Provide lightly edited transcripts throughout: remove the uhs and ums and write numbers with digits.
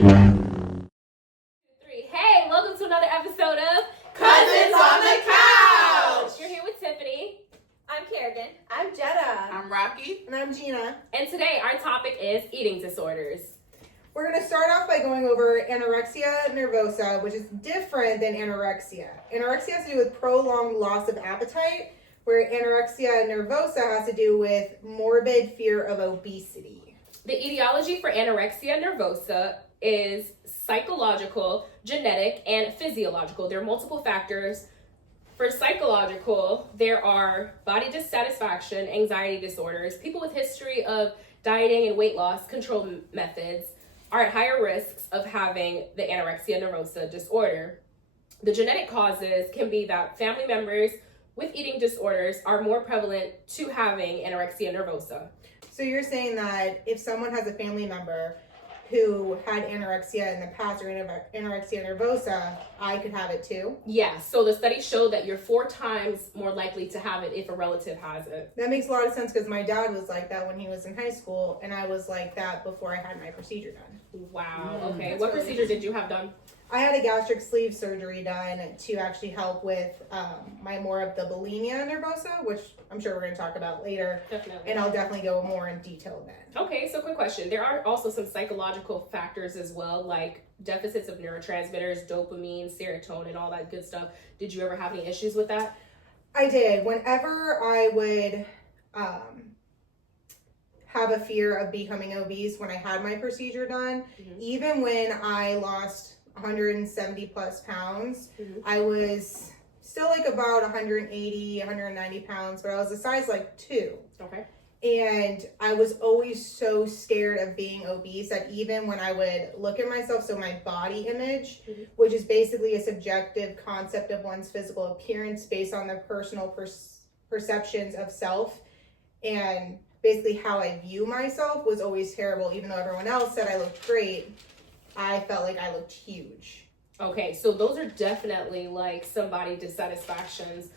Hey, welcome to another episode of KUSNs on the Couch. You're here with Tiffany. I'm Kerrigan. I'm Jenna. I'm Raquel. And I'm Jeana. And today our topic is eating disorders. We're going to start off by going over anorexia nervosa, which is different than anorexia. Anorexia has to do with prolonged loss of appetite, where anorexia nervosa has to do with morbid fear of obesity. The etiology for anorexia nervosa is psychological, genetic, and physiological. There are multiple factors. For psychological, there are body dissatisfaction, anxiety disorders. People with history of dieting and weight loss control methods are at higher risks of having the anorexia nervosa disorder. The genetic causes can be that family members with eating disorders are more prevalent to having anorexia nervosa. So you're saying that if someone has a family member who had anorexia in the past or anorexia nervosa, I could have it too? Yeah, so the study showed that you're 4 times more likely to have it if a relative has it. That makes a lot of sense because my dad was like that when he was in high school, and I was like that before I had my procedure done. Wow, okay. That's What really procedure did you have done? I had a gastric sleeve surgery done to actually help with my more of the bulimia nervosa, which I'm sure we're going to talk about later. Definitely. And I'll definitely go more in detail then. Okay, so quick question. There are also some psychological factors as well, like deficits of neurotransmitters, dopamine, serotonin, all that good stuff. Did you ever have any issues with that? I did. Whenever I would have a fear of becoming obese when I had my procedure done, even when I lost 170 plus pounds, I was still like about 180, 190 pounds, but I was a size like 2. Okay. And I was always so scared of being obese that even when I would look at myself, so my body image, which is basically a subjective concept of one's physical appearance based on the personal perceptions of self, and basically how I view myself was always terrible. Even though everyone else said I looked great, I felt like I looked huge. Okay, so those are definitely like some body dissatisfactions.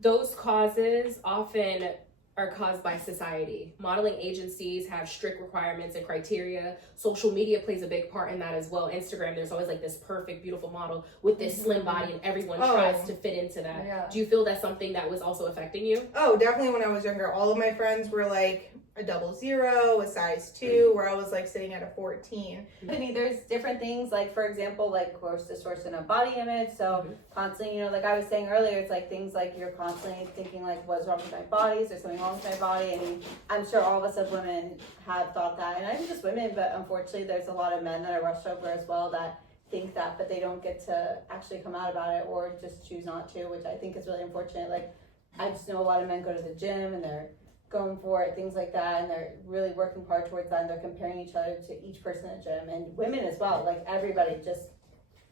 Those causes often are caused by society. Modeling agencies have strict requirements and criteria. Social media plays a big part in that as well. Instagram, there's always like this perfect, beautiful model with this slim body, and everyone tries to fit into that. Yeah. Do you feel that's something that was also affecting you? Oh, definitely. When I was younger, all of my friends were like a 00, a size 2, where I was like sitting at a 14. Tiffany, there's different things, like for example, like gross distortion of body image. So constantly, you know, like I was saying earlier, it's like things like you're constantly thinking like, what's wrong with my body? Is there something wrong with my body? I mean, I'm sure all of us as women have thought that, and not even just women, but unfortunately there's a lot of men that are rushed over as well that think that, but they don't get to actually come out about it or just choose not to, which I think is really unfortunate. Like I just know a lot of men go to the gym and they're going for it, things like that, and they're really working hard towards that, and they're comparing each other to each person at the gym, and women as well. Like everybody just,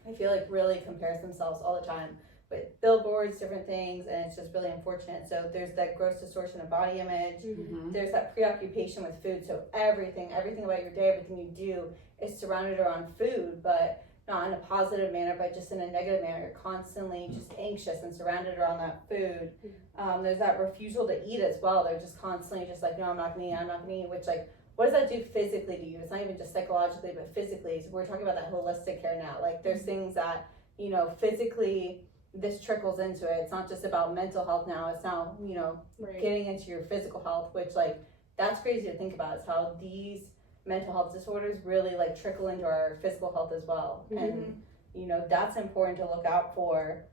I feel like, really compares themselves all the time with billboards, different things, and it's just really unfortunate. So there's that gross distortion of body image. There's that preoccupation with food. So everything about your day, everything you do is surrounded around food, but not in a positive manner, but just in a negative manner. You're constantly just anxious and surrounded around that food. There's that refusal to eat as well. They're just constantly just like, no, I'm not gonna eat, which like, what does that do physically to you? It's not even just psychologically, but physically. So we're talking about that holistic care now. Like there's things that, you know, physically this trickles into it. It's not just about mental health now. It's now, you know, getting into your physical health, which like, that's crazy to think about. It's how these mental health disorders really like trickle into our physical health as well. And you know, that's important to look out for.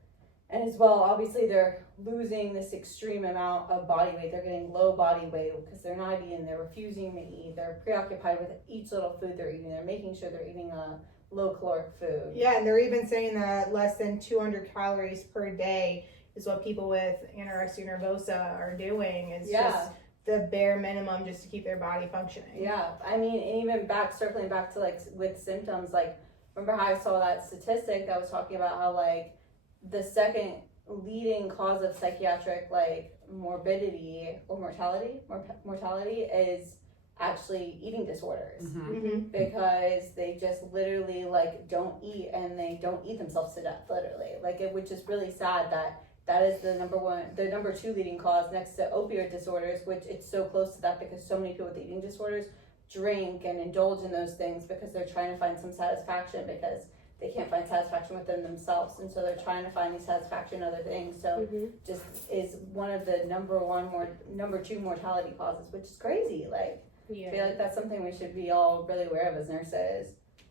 And as well, obviously they're losing this extreme amount of body weight. They're getting low body weight because they're not eating, they're refusing to eat, they're preoccupied with each little food they're eating, they're making sure they're eating a low caloric food. Yeah, and they're even saying that less than 200 calories per day is what people with anorexia nervosa are doing. It's just the bare minimum just to keep their body functioning. Yeah, I mean, and even circling back to like with symptoms, like remember how I saw that statistic that was talking about how like the second leading cause of psychiatric like morbidity or mortality is actually eating disorders. Because they just literally like don't eat, and they don't eat themselves to death, literally. Like which is really sad that is the number 2 leading cause next to opioid disorders, which it's so close to that because so many people with eating disorders drink and indulge in those things because they're trying to find some satisfaction because they can't find satisfaction within themselves, and so they're trying to find these satisfaction in other things. So just is one of the number two mortality causes, which is crazy. Like, I feel like that's something we should be all really aware of as nurses.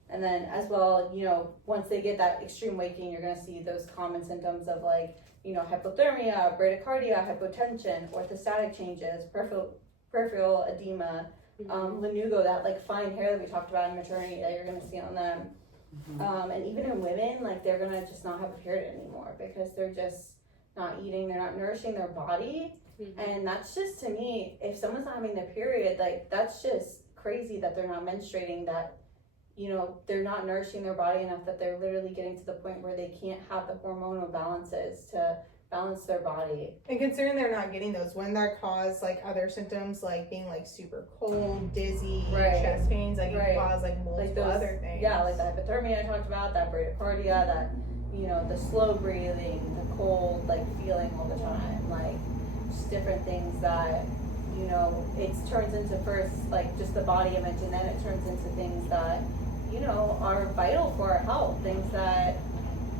And then as well, you know, once they get that extreme weight gain, you're going to see those common symptoms of like, you know, hypothermia, bradycardia, hypotension, orthostatic changes, peripheral edema, lanugo, that like fine hair that we talked about in maternity that you're going to see on them. And even in women, like they're going to just not have a period anymore because they're just not eating, they're not nourishing their body. And that's just, to me, if someone's not having their period, like that's just crazy that they're not menstruating, that, you know, they're not nourishing their body enough that they're literally getting to the point where they can't have the hormonal balances to balance their body. And considering they're not getting those, wouldn't that cause like other symptoms like being like super cold, dizzy, chest pains, like it can cause like multiple other things. Yeah, like the hypothermia I talked about, that bradycardia, that, you know, the slow breathing, the cold like feeling all the time, like just different things that, you know, it turns into first like just the body image, and then it turns into things that, you know, are vital for our health, things that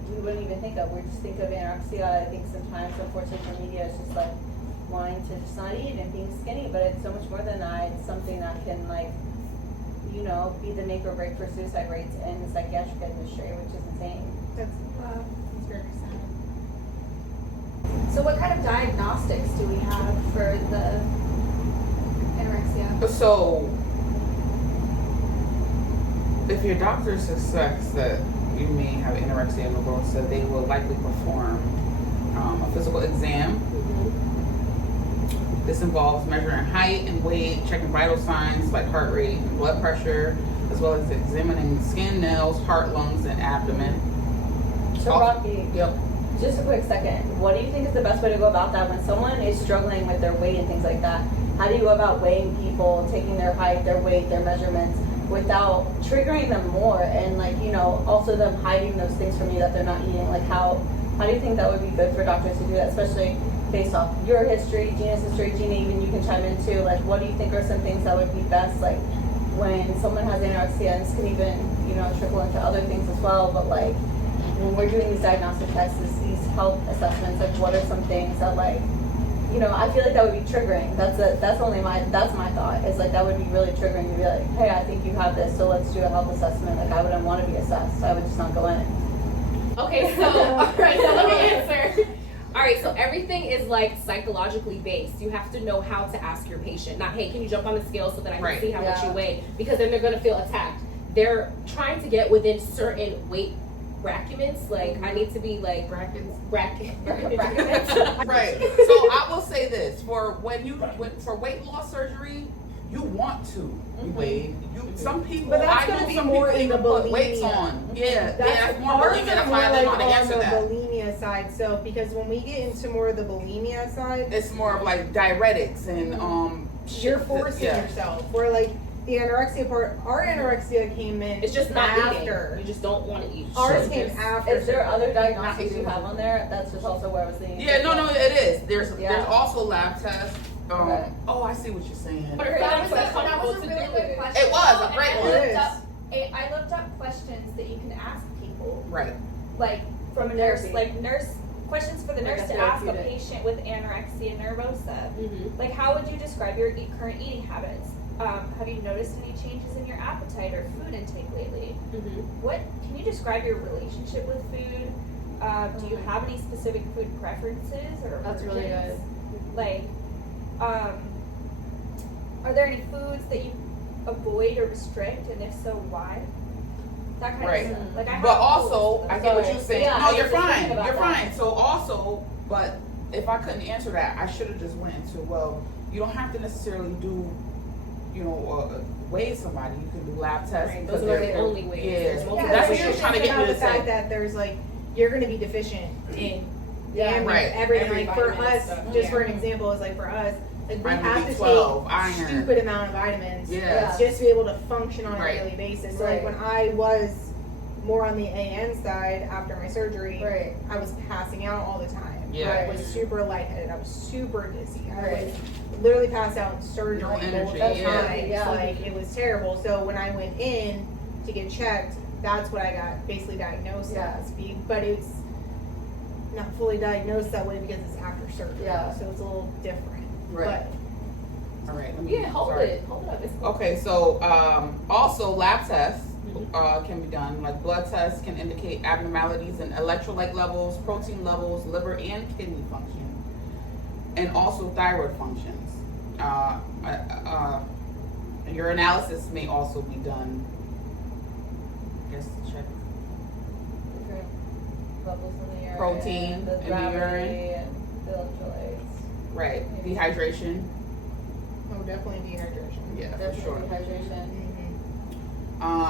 we wouldn't even think of. We just think of anorexia. I think sometimes, unfortunately, social media is just like wanting to just not eat and being skinny, but it's so much more than that. It's something that can, like, you know, be the make or break for suicide rates in the psychiatric industry, which is insane. That's very sad. So what kind of diagnostics do we have for the anorexia? So, if your doctor suspects that you may have anorexia nervosa, they will likely perform a physical exam. This involves measuring height and weight, checking vital signs like heart rate and blood pressure, as well as examining skin, nails, heart, lungs, and abdomen. So Rocky, just a quick second. What do you think is the best way to go about that when someone is struggling with their weight and things like that? How do you go about weighing people, taking their height, their weight, their measurements, without triggering them more, and like, you know, also them hiding those things from you that they're not eating? Like how do you think that would be good for doctors to do that, especially based off your history, Jeana's history? Jeana, even you can chime in too. Like, what do you think are some things that would be best, like when someone has anorexia, and this can even, you know, trickle into other things as well, but like when we're doing these diagnostic tests, these health assessments, like what are some things that, like, you know, I feel like that would be triggering. That's my thought. Is like that would be really triggering to be like, hey, I think you have this, so let's do a health assessment. Like I wouldn't want to be assessed. I would just not go in. Okay, so alright, so let me answer. Alright, so everything is like psychologically based. You have to know how to ask your patient. Not, hey, can you jump on the scale so that I can see how much you weigh? Because then they're gonna feel attacked. They're trying to get within certain weight brackets. Like I need to be like brackets. Right. So I will say this: for weight loss surgery, you want to be weighed. Some people, but that's I gonna know be some more people in the even put bulimia. weights on. That's more ours bulimia. are That's more why I didn't want to like answer on that. the bulimia side. So because when we get into more of the bulimia side, It's more of like diuretics and you're forcing yourself. Where like the anorexia part, our anorexia came in. It's just not after. eating. You just don't want to eat. Ours came after. Is there other diagnostics you have on there? That's just also where I was thinking. Yeah, no, it is. There's also lab tests. Okay. Oh, I see what you're saying. But if That was comfortable a to really do good it. question. It was a great And one. I looked up questions that you can ask people, Right. like from a nurse, Therapy. like nurse questions for the Like nurse a to ask a therapeutic. patient with anorexia nervosa. Mm-hmm. Like, how would you describe your current eating habits? Have you noticed any changes in your appetite or food intake lately? Mm-hmm. Can you describe your relationship with food? Do you have any specific food preferences or That's really aversions? Like, are there any foods that you avoid or restrict, and if so, why? That kind Right. of stuff. Like, I have But also, goals. I get what you're saying. Yeah, No, I you're was thinking fine. about You're that. fine. So also, but if I couldn't answer that, I should have just went into, well, you don't have to necessarily do, weigh somebody. You can do lab tests. Right. because Those are the they're- only ways. Yeah. There's multiple That's what ways. she was trying to get about me to the fact say. that there's like you're going to be deficient in right. everything. Every Like for vitamin us, stuff. just for an example, is like for us, like we Vitamin have to B12, take iron. stupid amount of vitamins Yeah. just to be able to function on Right. a daily basis. So Right. like when I was more on the AN side after my surgery, Right. I was passing out all the time. Yeah. I was super lightheaded. I was super dizzy. I Right. would literally pass out in surgery No energy, multiple yeah. times. Yeah. Like, it was terrible. So when I went in to get checked, that's what I got basically diagnosed Yeah. as. But it's not fully diagnosed that way because it's after surgery. Yeah. So it's a little different. Right. All right, let me. Yeah, hold sorry. it up. It's cool. Okay, so also lab tests can be done. Like blood tests can indicate abnormalities in electrolyte levels, protein levels, liver and kidney function, and also thyroid functions. Your analysis may also be done. I guess to check Different levels in the urine. Protein the in the gravity urine. and the electrolytes. right dehydration. Oh, definitely dehydration. Yeah, for Definitely sure. dehydration.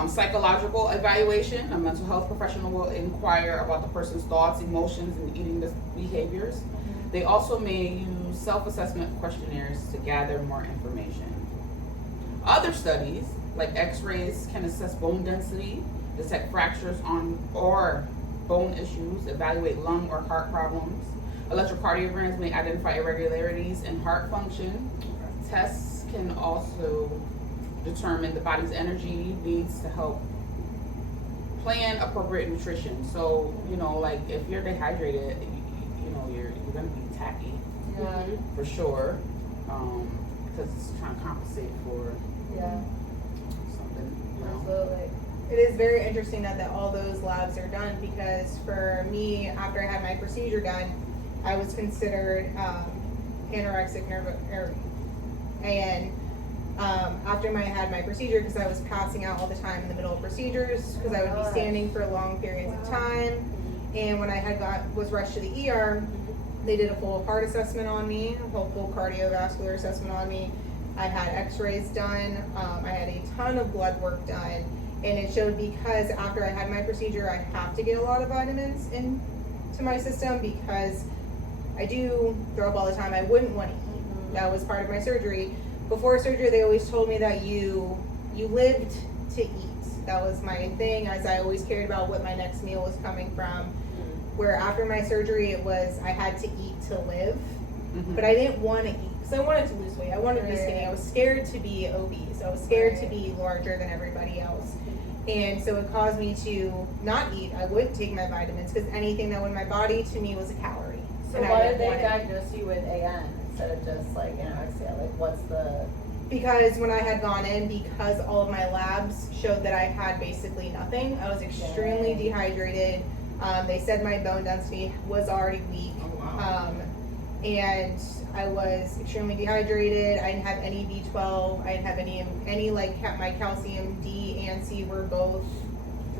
Psychological evaluation. A mental health professional will inquire about the person's thoughts, emotions, and eating behaviors. They also may use self-assessment questionnaires to gather more information. Other studies, like X-rays, can assess bone density, detect fractures or bone issues, evaluate lung or heart problems. Electrocardiograms may identify irregularities in heart function. Tests can also determine the body's energy needs to help plan appropriate nutrition. So, like if you're dehydrated, you're gonna be tacky Yeah. for sure, because it's trying to compensate for Yeah. something, Absolutely. It is very interesting that all those labs are done because for me, after I had my procedure done, I was considered anorexic and after I had my procedure, because I was passing out all the time in the middle of procedures, because I would be standing for long periods of time, and when I was rushed to the ER, they did a full heart assessment on me, a full cardiovascular assessment on me. I had X-rays done. I had a ton of blood work done, and it showed because after I had my procedure, I have to get a lot of vitamins into my system because I do throw up all the time. I wouldn't want to eat. That was part of my surgery. Before surgery, they always told me that you lived to eat. That was my thing, as I always cared about what my next meal was coming from. Where after my surgery, it was I had to eat to live, but I didn't want to eat because I wanted to lose weight. I wanted to be skinny. I was scared to be obese. I was scared to be larger than everybody else. And so it caused me to not eat. I wouldn't take my vitamins because anything that went in my body to me was a calorie. So And I why didn't did they want it. diagnose you with AN instead of just like anorexia? Like what's the... Because when I had gone in, because all of my labs showed that I had basically nothing, I was extremely dehydrated. They said my bone density was already weak. Oh, wow. And I was extremely dehydrated. I didn't have any B12. I didn't have any like my calcium D and C were both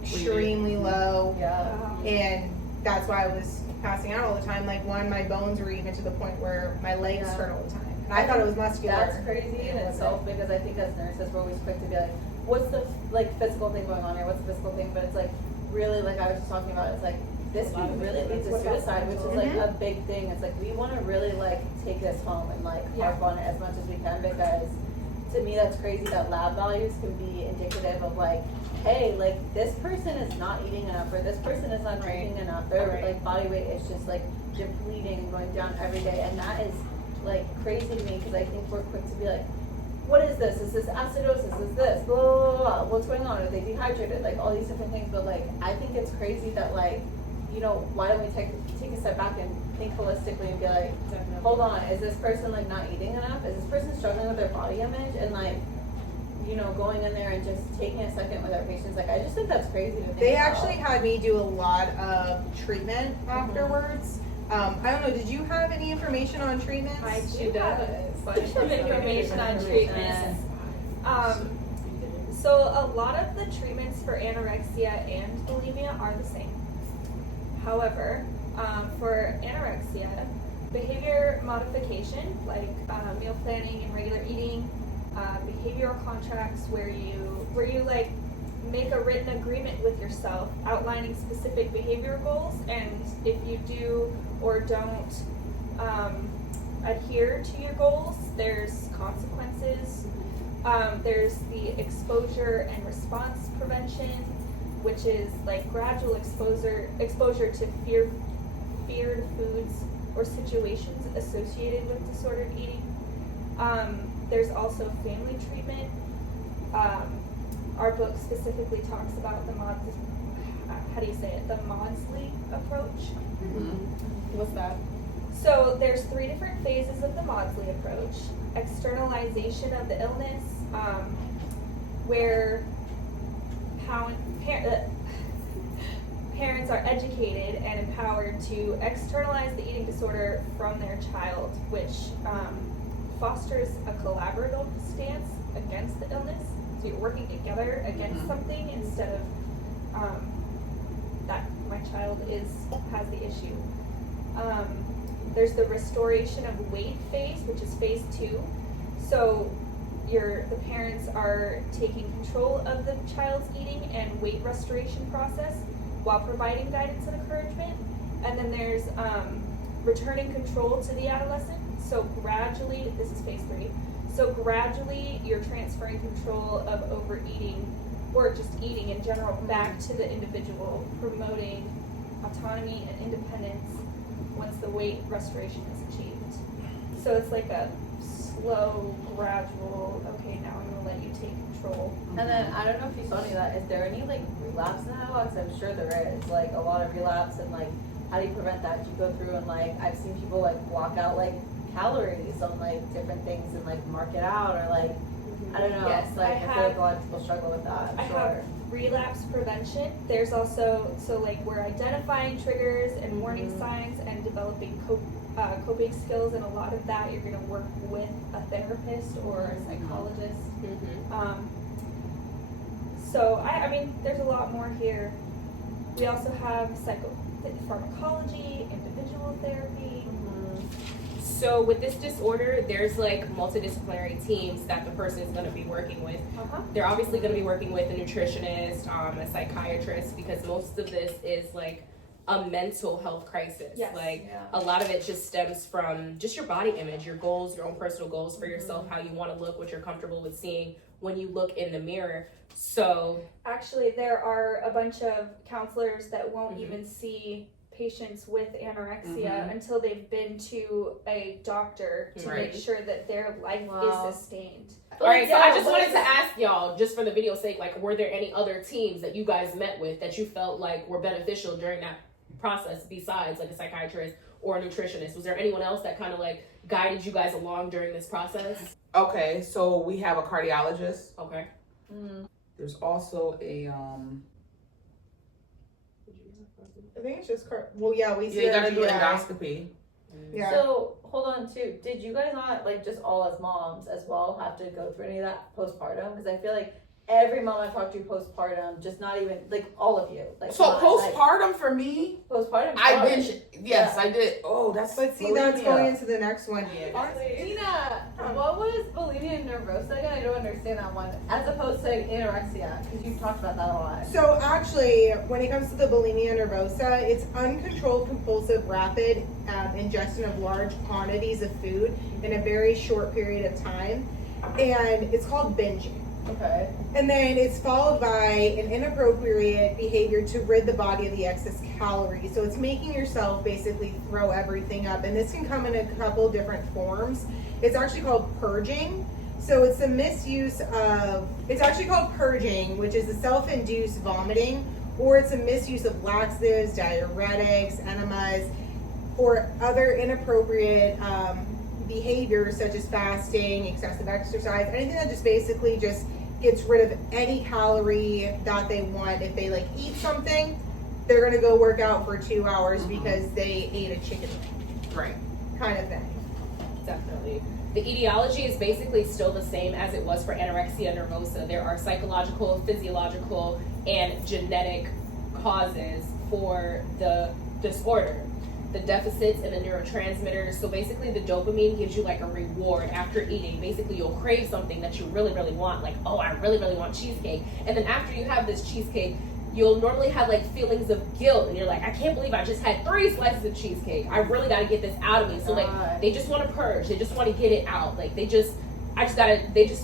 extremely low. Yeah. And that's why I was passing out all the time. Like my bones were even to the point where my legs hurt all the time. And I thought it was muscular. That's crazy in itself because I think as nurses we're always quick to be like, what's the physical thing going on here? What's the physical thing? But it's like really like I was just talking about. It's like this can really lead to suicide, which is like a big thing. It's like we want to really like take this home and like harp on it as much as we can because to me that's crazy that lab values can be indicative of like, hey, like this person is not eating enough or this person is not drinking enough. Their like body weight is just like depleting and going down every day, and that is like crazy to me because I think we're quick to be like, what is this? Is this acidosis? Is this blah, blah, blah, blah. What's going on? Are they dehydrated? Like all these different things. But like I think it's crazy that like, why don't we take a step back and think holistically and be like, hold on, is this person like not eating enough? Is this person struggling with their body image? And like, going in there and just taking a second with our patients, like I just think that's crazy to think They about. actually had me do a lot of treatment afterwards. I don't know, did you have any information on treatments? I do have a bunch of information on treatments. So a lot of the treatments for anorexia and bulimia are the same. However, for anorexia, behavior modification, like meal planning and regular eating, behavioral contracts where you like make a written agreement with yourself outlining specific behavior goals, and if you do or don't adhere to your goals, there's consequences. There's the exposure and response prevention. which is like gradual exposure to feared foods or situations associated with disordered eating. There's also family treatment. Our book specifically talks about the Maudsley approach. What's that? So there's 3 different phases of the Maudsley approach. Externalization of the illness, where parents are educated and empowered to externalize the eating disorder from their child, which fosters a collaborative stance against the illness. So you're working together against something instead of that my child has the issue. There's the restoration of weight phase, which is phase 2. So the parents are taking control of the child's eating and weight restoration process while providing guidance and encouragement. And then there's returning control to the adolescent. So gradually, this is phase 3. So gradually you're transferring control of overeating or just eating in general back to the individual, promoting autonomy and independence once the weight restoration is achieved. So it's like a slow, gradual, okay, now I'm gonna let you take control. And then, I don't know if you saw any of that, is there any like relapse in that? Because I'm sure there is, like a lot of relapse, and like, how do you prevent that? Do you go through and like, I've seen people like block out like calories on like different things and like mark it out, or like, I don't know, Yes, it's like, I feel like a lot of people struggle with that, I'm I sure. have relapse prevention. There's also, so like we're identifying triggers and warning signs and developing coping skills, and a lot of that you're going to work with a therapist or a psychologist. So I mean, there's a lot more here. We also have psychopharmacology, individual therapy. So with this disorder, there's like multidisciplinary teams that the person is going to be working with. They're obviously going to be working with a nutritionist, a psychiatrist, because most of this is like a mental health crisis. Yes. A lot of it just stems from just your body image, your goals, your own personal goals for yourself, how you want to look, what you're comfortable with seeing when you look in the mirror. So actually, there are a bunch of counselors that won't even see patients with anorexia until they've been to a doctor to make sure that their life is sustained. All right, so I just wanted to ask y'all, just for the video's sake, like, were there any other teams that you guys met with that you felt like were beneficial during that process besides like a psychiatrist or a nutritionist? Was there anyone else that kind of like guided you guys along during this process? Okay, so we have a cardiologist. Okay. There's also a I think it's just we see you gotta her do an GI. endoscopy. Yeah. So, hold on too, did you guys not, like just all as moms as well, have to go through any of that postpartum? Because I feel like every mom I talked to postpartum, just not even, like all of you. Like, So postpartum for me, postpartum. I binge. Yes, I did. Oh, that's. But see, that's going into the next one. Jeana, what was bulimia and nervosa again? I don't understand that one. As opposed to anorexia, because you've talked about that a lot. So actually, when it comes to the bulimia nervosa, it's uncontrolled, compulsive, rapid ingestion of large quantities of food in a very short period of time, and it's called binging. Okay. And then it's followed by an inappropriate behavior to rid the body of the excess calories. So it's making yourself basically throw everything up. And this can come in a couple different forms. It's actually called purging. So it's the misuse of, it's actually called purging, which is the self-induced vomiting, or it's a misuse of laxatives, diuretics, enemas, or other inappropriate behaviors such as fasting, excessive exercise, anything that just basically just gets rid of any calorie that they want. If they like eat something, they're gonna go work out for 2 hours because they ate a chicken wing, Right. kind of thing. Definitely. The etiology is basically still the same as it was for anorexia nervosa. There are psychological, physiological, and genetic causes for the disorder. The deficits in the neurotransmitters. So basically the dopamine gives you like a reward after eating. Basically you'll crave something that you really, really want. Like, oh, I really, really want cheesecake. And then after you have this cheesecake, you'll normally have like feelings of guilt. And you're like, I can't believe I just had 3 slices of cheesecake. I really got to get this out of me. So like they just want to purge. They just want to get it out. Like they just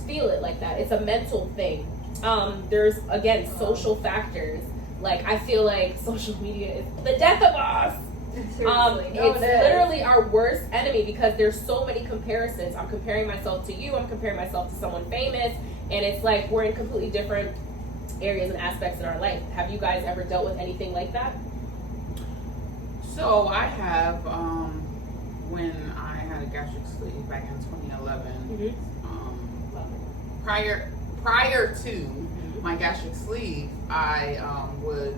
feel it like that. It's a mental thing. There's again, social factors Like, I feel like social media is the death of us. Seriously. No, It's it is. literally our worst enemy because there's so many comparisons. I'm comparing myself to you, I'm comparing myself to someone famous, and it's like we're in completely different areas and aspects in our life. Have you guys ever dealt with anything like that? So I have, when I had a gastric sleeve back in 2011, prior to my gastric sleeve, I would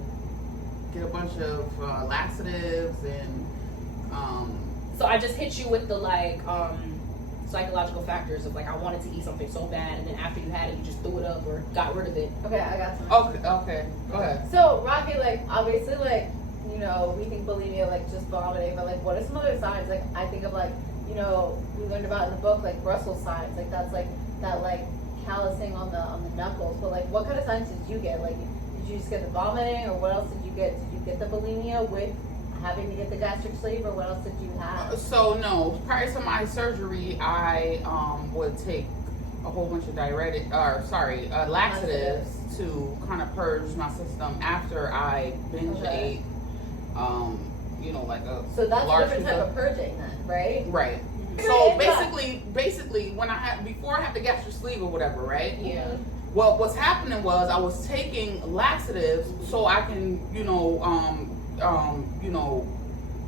get a bunch of laxatives and So I just hit you with the like psychological factors of like I wanted to eat something so bad, and then after you had it, you just threw it up or got rid of it. Okay, I got something. okay, go ahead. So, Rocky, like, obviously, like, you know, we think bulimia, like, just vomiting, but, like, what are some other signs? Like, I think of, like, you know, we learned about in the book, like, Russell signs. Like, that's, like, that, like, callousing on the knuckles. But, like, what kind of signs did you get? Like, did you just get the vomiting, or what else did you get? Did you get the bulimia with having to get the gastric sleeve, or what else did you have? So, no, prior to my surgery, I would take a whole bunch of laxatives to kind of purge my system after I binge ate, you know, like a So that's a large different type of purging then, right? Right. Okay, So yeah. basically, when before I had the gastric sleeve or whatever, right? Yeah. Well, what's happening was I was taking laxatives so I can,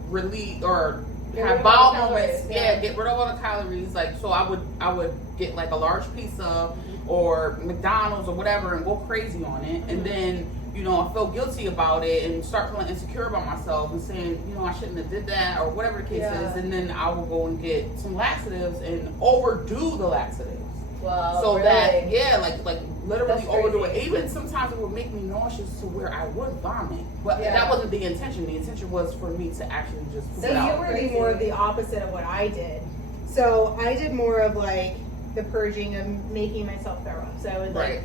relieve or Get rid have of all bowel the calories, movements. yeah. Yeah, get rid of all the calories. Like, so I would get like a large pizza or McDonald's or whatever and go crazy on it, and then I feel guilty about it and start feeling insecure about myself and saying, I shouldn't have did that or whatever the case is, and then I will go and get some laxatives and overdo the laxatives. Wow. So really? like literally That's overdo it. crazy. Even sometimes it would make me nauseous to where I would vomit. But Yeah. that wasn't the intention. The intention was for me to actually just poop So it you out. were the more of the opposite of what I did. So I did more of like the purging of making myself throw up. So I would like, Right.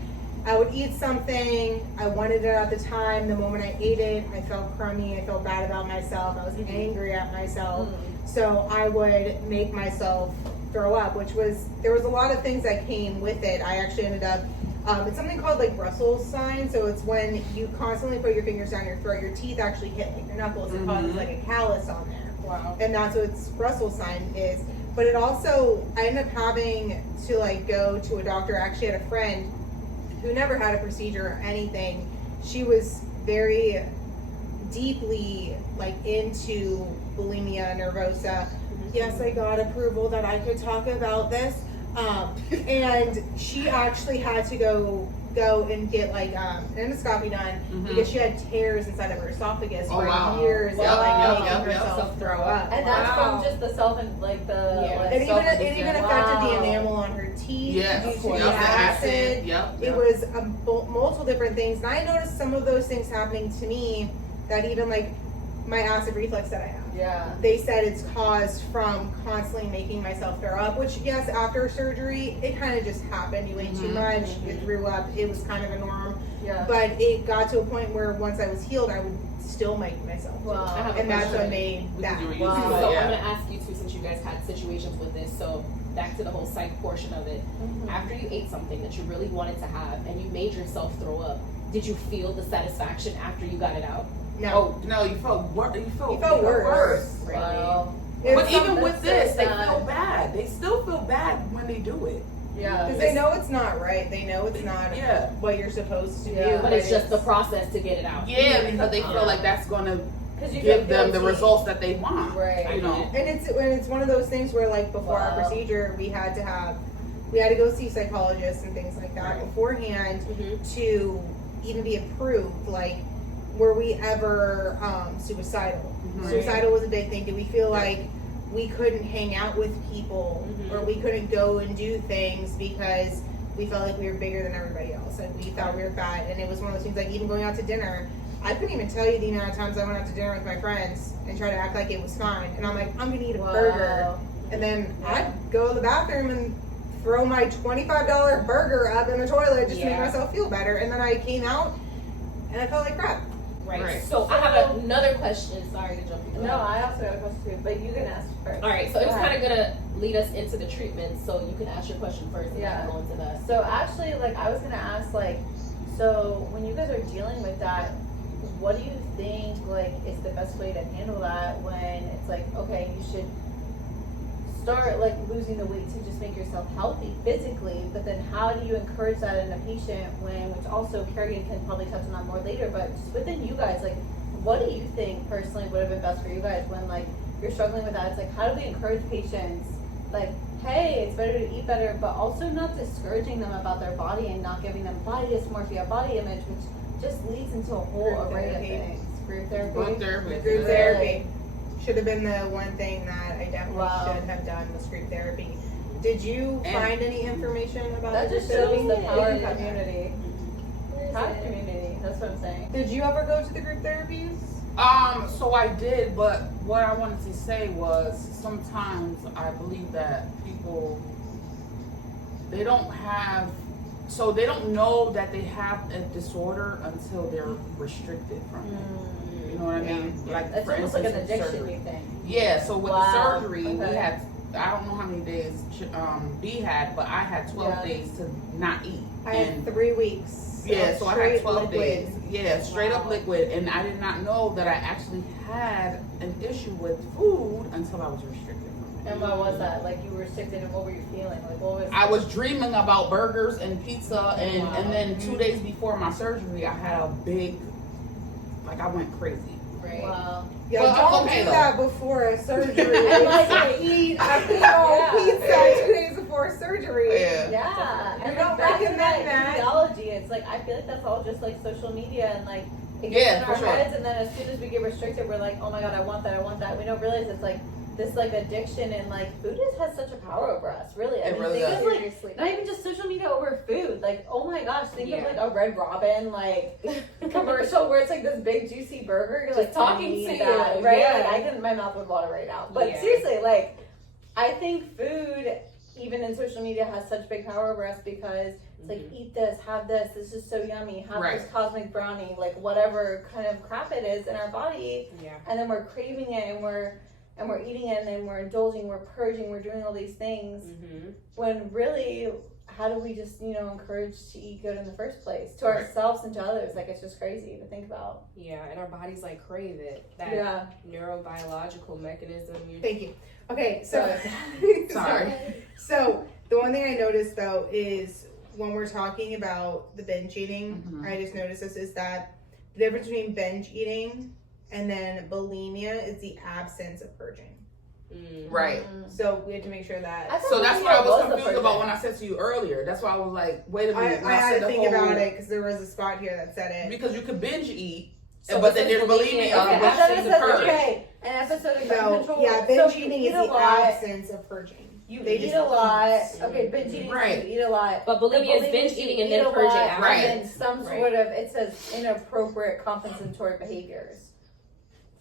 I would eat something, I wanted it at the time. The moment I ate it, I felt crummy, I felt bad about myself, I was angry at myself. So I would make myself throw up, there was a lot of things that came with it. I actually ended up, it's something called like Russell's sign. So it's when you constantly put your fingers down your throat, your teeth actually hit like your knuckles, it causes like a callus on there. Wow. And that's what Russell's sign is. But it also, I ended up having to like go to a doctor. I actually had a friend who never had a procedure or anything. She was very deeply like into bulimia, nervosa. Yes, I got approval that I could talk about this. And she actually had to go and get like an endoscopy done because she had tears inside of her esophagus for years, Yep, making yep, herself throw up. And that's from just the self and like the like, It self-induced- even affected the enamel on her teeth. Yes, due to yep, the the acid. Yep. It was multiple different things, and I noticed some of those things happening to me. That even like my acid reflux that I have. Yeah. They said it's caused from constantly making myself throw up, which yes, after surgery, it kind of just happened. You ate too much, you threw up, it was kind of a norm. Yeah. But it got to a point where once I was healed, I would still make myself. Wow. I have a And that's question. what made that. Wow. So Yeah. I'm gonna ask you too, since you guys had situations with this. So back to the whole psych portion of it. After you ate something that you really wanted to have and you made yourself throw up, did you feel the satisfaction after you got it out? No. Oh no, you felt worse. You felt worse. Really? Wow. But even with That's this, so they sad. feel bad. They still feel bad when they do it. Yeah. Because they know it's not right. They know it's not Yeah. what you're supposed to Yeah. do. But it's just the process to get it out. Yeah, because they feel like that's gonna Because you give get them the guilty. results that they want. Right. You know. And it's one of those things where like before our Wow. procedure, we had to go see psychologists and things like that beforehand to even be approved. Like, were we ever suicidal? Suicidal was a big thing. Did we feel like we couldn't hang out with people or we couldn't go and do things because we felt like we were bigger than everybody else? Like, we thought we were fat. And it was one of those things, like even going out to dinner, I couldn't even tell you the amount of times I went out to dinner with my friends and try to act like it was fine. And I'm like, I'm gonna eat a burger. And then I'd go to the bathroom and throw my $25 burger up in the toilet just to make myself feel better. And then I came out and I felt like crap. Right. So I have another question. Sorry to jump in. No, I also got a question too, but you can ask first. All right. So Go it's ahead. kind of gonna lead us into the treatment. So you can ask your question first, and Yeah. then I'll go into that. So actually, like, I was gonna ask, like, so when you guys are dealing with that, what do you think like is the best way to handle that when it's like, okay, you should start like losing the weight to just make yourself healthy physically, but then how do you encourage that in a patient when, which also Kerrigan can probably touch on that more later, but just within you guys, like what do you think personally would have been best for you guys when like you're struggling with that? It's like, how do we encourage patients like, hey, it's better to eat better, but also not discouraging them about their body and not giving them body dysmorphia, body image, which just leads into a whole array of things. Group therapy. Group therapy should have been the one thing that I definitely Wow. should have done was group therapy. Did you find any information about That group just shows therapy? the power of community. Where is Have it? community. That's what I'm saying. Did you ever go to the group therapies? So I did, but what I wanted to say was sometimes I believe that people, they don't know that they have a disorder until they're restricted from it. You know what I mean? Like It's for almost like an instance, addiction, surgery. you think. Yeah, so with Wow. the surgery, we Okay. had, I don't know how many days B had, but I had 12 Yeah. days to not eat. I had 3 weeks. Yeah, so I had straight 12 liquid. days. Yeah, straight up Wow. liquid. And I did not know that I actually had an issue with food until I was restricted from it. And what was that? Like you were restricted and what were you feeling? Like what was I was dreaming about burgers and pizza, and, Wow. and then 2 days before my surgery, I had a big, like I went crazy. Wow. Yeah, Well, don't okay, do though. that before a surgery. And like, Like, eat a Yeah. pizza 2 days before surgery. Yeah. We And don't like back to recommend that that. ideology, it's like I feel like that's all just like social media and like it gets Yeah, in for our sure. heads, and then as soon as we get restricted we're like, oh my god, I want that, I want that. We don't realize it's like this like addiction, and like food has such a power over us, really. I It mean, really think does. of like Seriously. not even just social media over food. Like, oh my gosh, think Yeah. of like a Red Robin like commercial where it's like this big juicy burger. You're like Just talking "I to need that," you, right? yeah. Like, I can, my mouth would water right now. But Yeah. seriously, like I think food, even in social media, has such big power over us because it's like, eat this, have this is so yummy, have Right. this cosmic brownie, like whatever kind of crap it is in our body, Yeah. and then we're craving it and we're eating it and then we're indulging, we're purging, we're doing all these things Mm-hmm. when really, how do we just, encourage to eat good in the first place to Right. ourselves and to others? Like, it's just crazy to think about. Yeah, and our bodies like crave it. That Yeah. neurobiological mechanism. Thank you. Okay, so Sorry. So the one thing I noticed though is when we're talking about the binge eating, Mhm. I just noticed this is that the difference between binge eating and then bulimia is the absence of purging. Right. So we have to make sure I that thought So that's what I bulimia was the confused about purging. when I said to you earlier. That's why I was like, wait a I minute. when had said to the think whole- about it because there was a spot here that said it. Because you could binge eat, So but it then says there's bulimia. bulimia, Okay, which I thought is it the said, purge. okay, an episode of gun So control. yeah, So binge you eating eat is a the lot. absence of purging. You They eat just a lot. eat. Okay, binge eating. Right. You eat a lot. But bulimia is Bulimia binge is you eating and eat then a purging lot, after. Right. And then some sort of, it says inappropriate compensatory behaviors.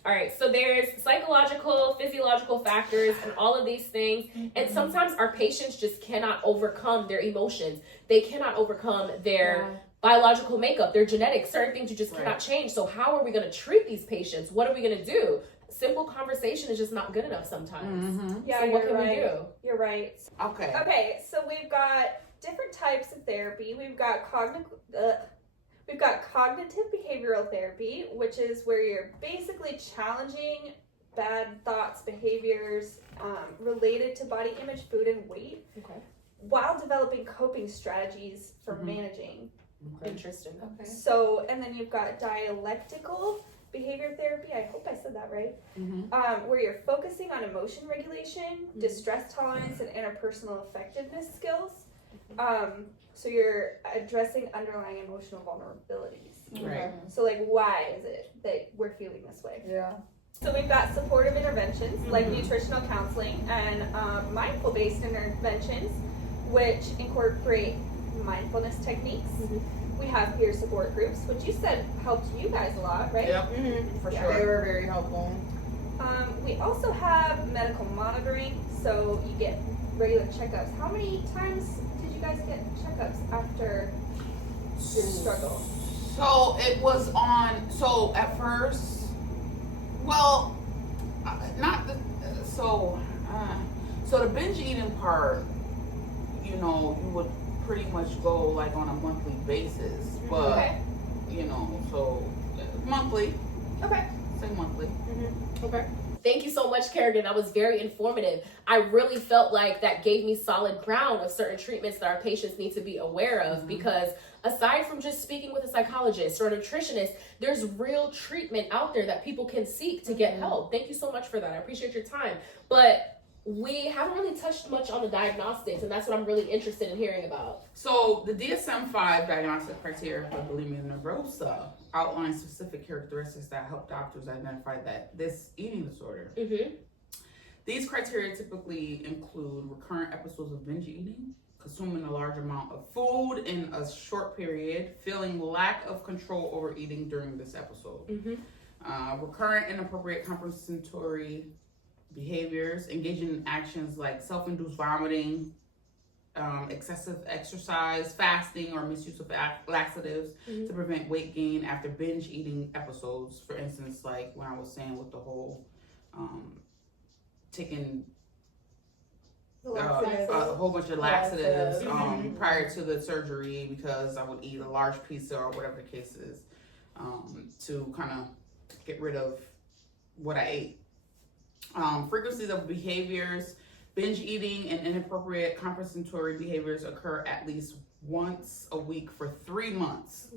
All right, so there's psychological, physiological factors, and all of these things. And sometimes our patients just cannot overcome their emotions. They cannot overcome their biological makeup, their genetics, certain things you just Right. cannot change. So how are we going to treat these patients? What are we going to do? Simple conversation is just not good enough sometimes. Mhm. Yeah, So what you're can right. we do? You're right. Okay. Okay, so we've got different types of therapy. We've got cognitive behavioral therapy, which is where you're basically challenging bad thoughts, behaviors related to body image, food, and weight, Okay. while developing coping strategies for Mhm. managing. Interesting. Okay. So, and then you've got dialectical behavior therapy. I hope I said that right. Mhm. Where you're focusing on emotion regulation, distress tolerance, and interpersonal effectiveness skills. So you're addressing underlying emotional vulnerabilities. Right. So like, why is it that we're feeling this way? Yeah. So we've got supportive interventions like nutritional counseling and mindful-based interventions, which incorporate mindfulness techniques. We have peer support groups, which you said helped you guys a lot, right? Yep. Mm-hmm. For Yeah. sure. They were very helpful. We also have medical monitoring, so you get regular checkups. How many times did you guys get checkups after your struggle? So it was on. So at first, well, not the. So the binge eating part, you would pretty much go like on a monthly basis, but Okay. so Monthly. Okay. Say monthly. Okay. Thank you so much, Kerrigan. That was very informative. I really felt like that gave me solid ground of certain treatments that our patients need to be aware of, because aside from just speaking with a psychologist or a nutritionist, there's real treatment out there that people can seek to get help. Thank you so much for that. I appreciate your time. But we haven't really touched much on the diagnostics, and that's what I'm really interested in hearing about. So the DSM-5 diagnostic criteria for bulimia nervosa outlines specific characteristics that help doctors identify that this eating disorder. These criteria typically include recurrent episodes of binge eating, consuming a large amount of food in a short period, feeling lack of control over eating during this episode, recurrent inappropriate compensatory behaviors, engaging in actions like self-induced vomiting, excessive exercise, fasting, or misuse of laxatives to prevent weight gain after binge eating episodes. For instance, like when I was saying with the whole taking a whole bunch of laxatives prior to the surgery because I would eat a large pizza or whatever the case is, to kind of get rid of what I ate. Frequencies of behaviors, binge eating and inappropriate compensatory behaviors occur at least once a week for 3 months.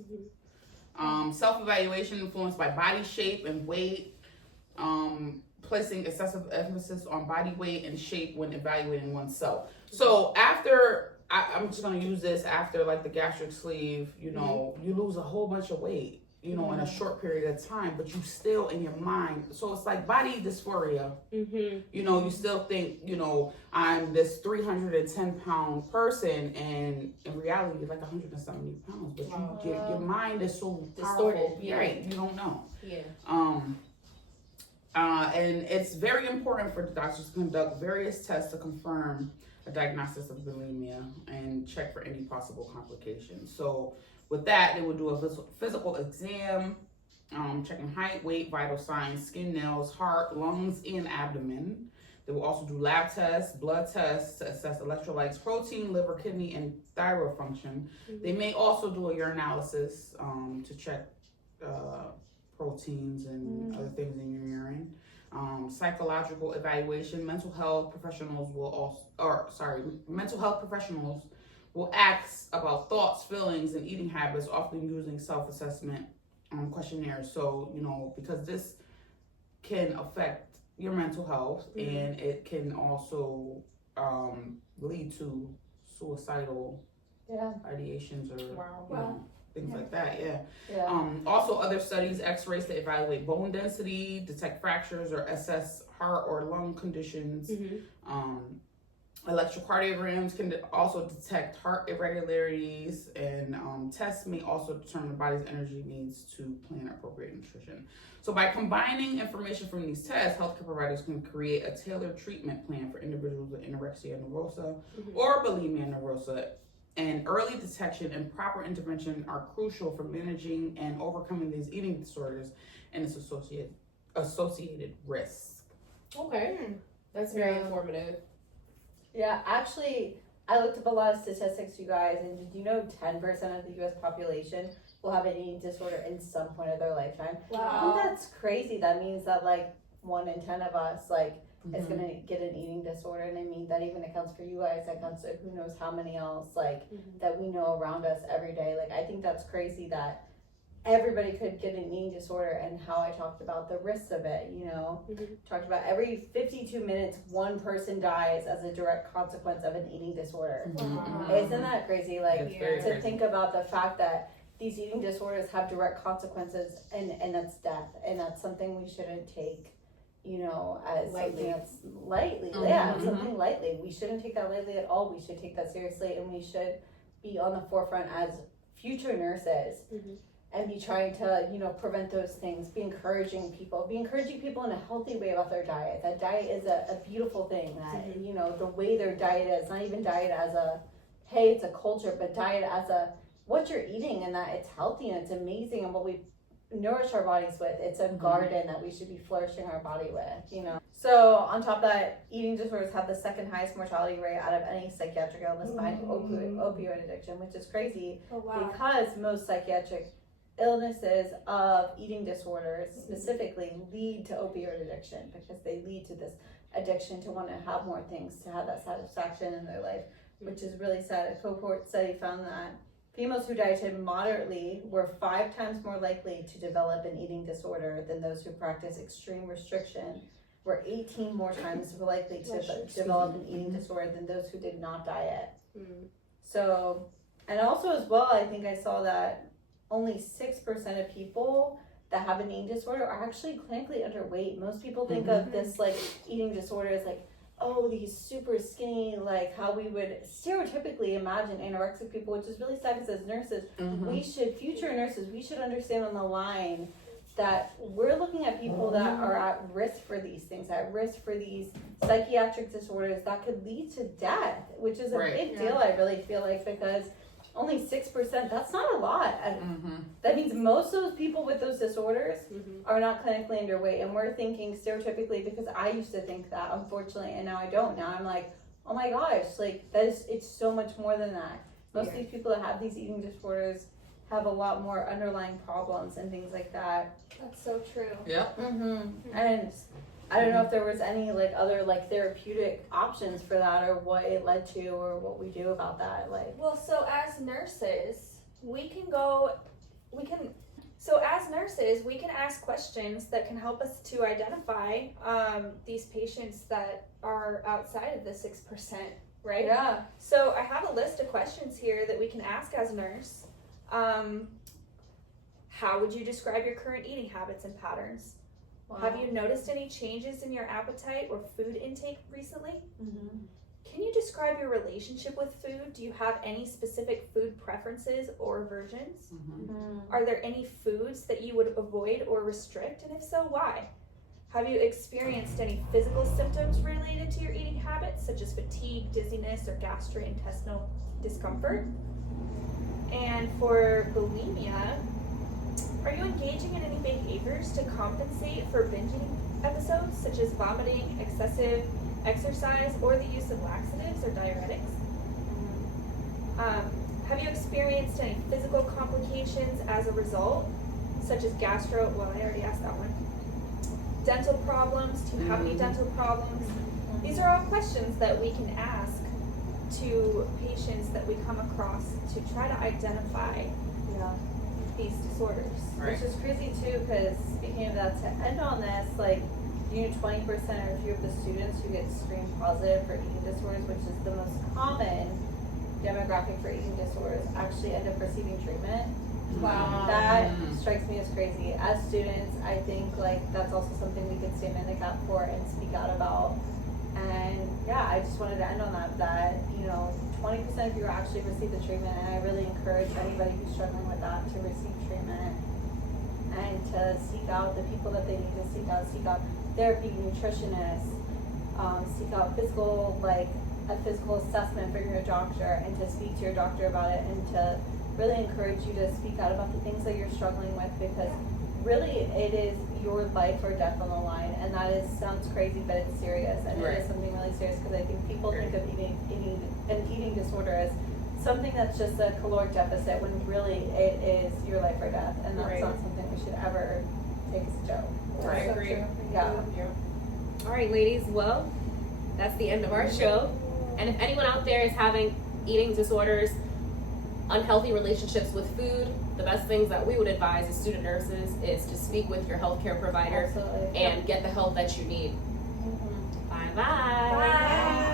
Self-evaluation influenced by body shape and weight, placing excessive emphasis on body weight and shape when evaluating oneself. So after, I'm just going to use this after like the gastric sleeve, you know, you lose a whole bunch of weight, you know, in a short period of time, but you still in your mind. So it's like body dysphoria. You know, you still think, you know, I'm this 310 pound person, and in reality, you're like 170 pounds, but your mind is so distorted. Right, you don't know. And it's very important for the doctors to conduct various tests to confirm a diagnosis of bulimia and check for any possible complications. So with that, they would do a physical exam, checking height, weight, vital signs, skin, nails, heart, lungs, and abdomen. They will also do lab tests, blood tests to assess electrolytes, protein, liver, kidney, and thyroid function. They may also do a urinalysis to check proteins and other things in your urine. Psychological evaluation. Mental health professionals will ask about thoughts, feelings, and eating habits, often using self-assessment questionnaires. So, you know, because this can affect your mental health, and it can also lead to suicidal ideations or you know, things like that. Also, other studies, x-rays to evaluate bone density, detect fractures, or assess heart or lung conditions. Electrocardiograms can also detect heart irregularities, and tests may also determine the body's energy needs to plan appropriate nutrition. So by combining information from these tests, healthcare providers can create a tailored treatment plan for individuals with anorexia nervosa or bulimia nervosa. And early detection and proper intervention are crucial for managing and overcoming these eating disorders and its associated risks. Okay, that's very informative. Yeah, actually, I looked up a lot of statistics, you guys, and did you know 10% of the U.S. population will have an eating disorder in some point of their lifetime? Wow. I think that's crazy. That means that, like, 1 in 10 of us, like, is going to get an eating disorder. And I mean, that even accounts for you guys. That accounts for who knows how many else, like, that we know around us every day. Like, I think that's crazy that everybody could get an eating disorder, and how I talked about the risks of it, you know. Talked about every 52 minutes, one person dies as a direct consequence of an eating disorder. Isn't that crazy? Like, to think about the fact that these eating disorders have direct consequences, and that's death, and that's something we shouldn't take, you know, as something that's lightly. Something lightly. We shouldn't take that lightly at all. We should take that seriously, and we should be on the forefront as future nurses and be trying to, you know, prevent those things, be encouraging people in a healthy way about their diet. That diet is a beautiful thing, that, you know, the way their diet is, not even diet as a, hey, it's a culture, but diet as a, what you're eating, and that it's healthy and it's amazing, and what we nourish our bodies with. It's a garden that we should be flourishing our body with, you know. So on top of that, eating disorders have the second highest mortality rate out of any psychiatric illness behind opioid addiction, which is crazy because most psychiatric illnesses of eating disorders specifically lead to opioid addiction, because they lead to this addiction to want to have more things, to have that satisfaction in their life, which is really sad. A cohort study found that females who dieted moderately were 5 times more likely to develop an eating disorder than those who practice extreme restriction, were 18 more times more likely to develop an eating disorder than those who did not diet. So, and also as well, I think I saw that only 6% of people that have an eating disorder are actually clinically underweight. Most people think of this like eating disorder as like, oh, these super skinny, like how we would stereotypically imagine anorexic people, which is really sad because as nurses, we should, future nurses, we should understand on the line that we're looking at people that are at risk for these things, at risk for these psychiatric disorders that could lead to death, which is a big deal, I really feel like, because only 6%, that's not a lot. And that means most of those people with those disorders are not clinically underweight. And we're thinking stereotypically, because I used to think that, unfortunately, and now I don't. Now I'm like, oh my gosh, like it's so much more than that. Most of these people that have these eating disorders have a lot more underlying problems and things like that. That's so true. Yep. And I don't know if there was any like other like therapeutic options for that, or what it led to, or what we do about that. Like, Well, so as nurses, we can ask questions that can help us to identify these patients that are outside of the 6%, right? yeah. So I have a list of questions here that we can ask as a nurse. How would you describe your current eating habits and patterns? Wow. Have you noticed any changes in your appetite or food intake recently? Mm-hmm. Can you describe your relationship with food? Do you have any specific food preferences or aversions? Are there any foods that you would avoid or restrict? And if so, why? Have you experienced any physical symptoms related to your eating habits, such as fatigue, dizziness, or gastrointestinal discomfort? And for bulimia, are you engaging in any behaviors to compensate for binging episodes, such as vomiting, excessive exercise, or the use of laxatives or diuretics? Have you experienced any physical complications as a result, such as well, I already asked that one. Dental problems, do you have any dental problems? These are all questions that we can ask to patients that we come across to try to identify these disorders. Right. Which is crazy too, because speaking of that, to end on this, like, 20% or few of the students who get screened positive for eating disorders, which is the most common demographic for eating disorders, actually end up receiving treatment. Wow. That strikes me as crazy. As students, I think like that's also something we can stand in the gap for and speak out about. And yeah, I just wanted to end on that 20% of you actually receive the treatment, and I really encourage anybody who's struggling with that to receive treatment and to seek out the people that they need to seek out therapy, nutritionists, seek out a physical assessment from your doctor, and to speak to your doctor about it, and to really encourage you to speak out about the things that you're struggling with, because really it is your life or death on the line. And that sounds crazy, but it's serious, and it is something really serious, because I think people think of an eating disorder as something that's just a caloric deficit, when really it is your life or death, and that's not something we should ever take as a joke. I agree. Yeah. All right, ladies. Well, that's the end of our show. And if anyone out there is having eating disorders, unhealthy relationships with food, the best things that we would advise as student nurses is to speak with your healthcare provider and get the help that you need. Bye-bye. Bye.